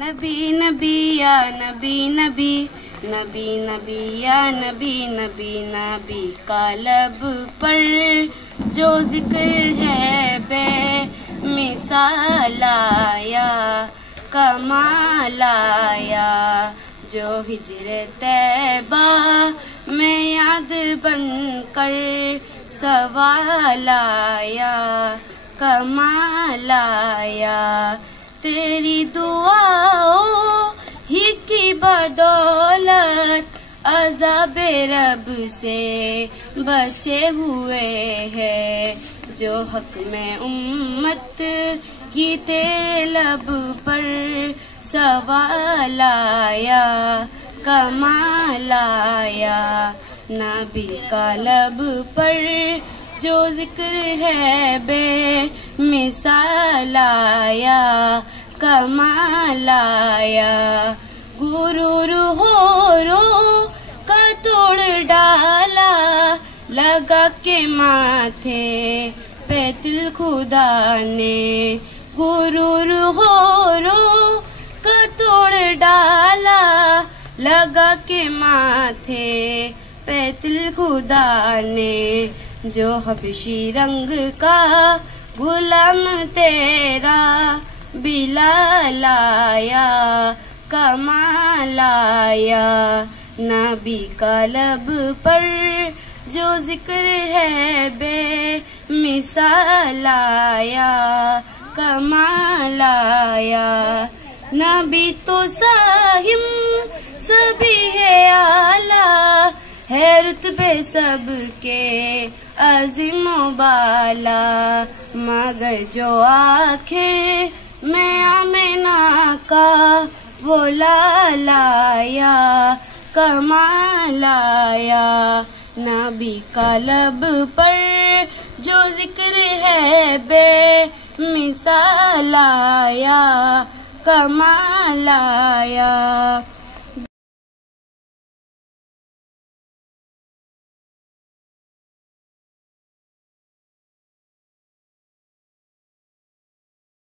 नबी नबी या नबी नबी, नबी नबी या नबी नबी, नबी का लब पर जो जिक्र है बे मिसाल आया, कमाल आया। जो हिजर तैबा में याद बनकर सवाल आया, कमाल आया। तेरी दुआओं ही की बदौलत अज़ाबे रब से बचे हुए हैं। जो हक में उम्मत की तेरे लब पर सवाल आया, कमाल आया। नबी का लब पर जो जिक्र है बे मिसाल आया, कमाल आया। गुरूर होरो का तोड़ डाला, लगा के माथे पे तिल खुदा ने। गुरूर होरो का तोड़ डाला, लगा के माथे पे तिल खुदा ने। जो हबशी रंग का गुलाम तेरा बिलाल आया, कमाल आया। नबी का लब पर जो जिक्र है बे मिसाल आया, कमाल आया। नबी तो साहिम सभी है आला, है रुतबे सबके अज़ीम बाला। मगर जो आखिर में आमिना का वो लाल आया, कमाल आया। नबी का लब पर जो जिक्र है बे मिसाल आया, कमाल आया।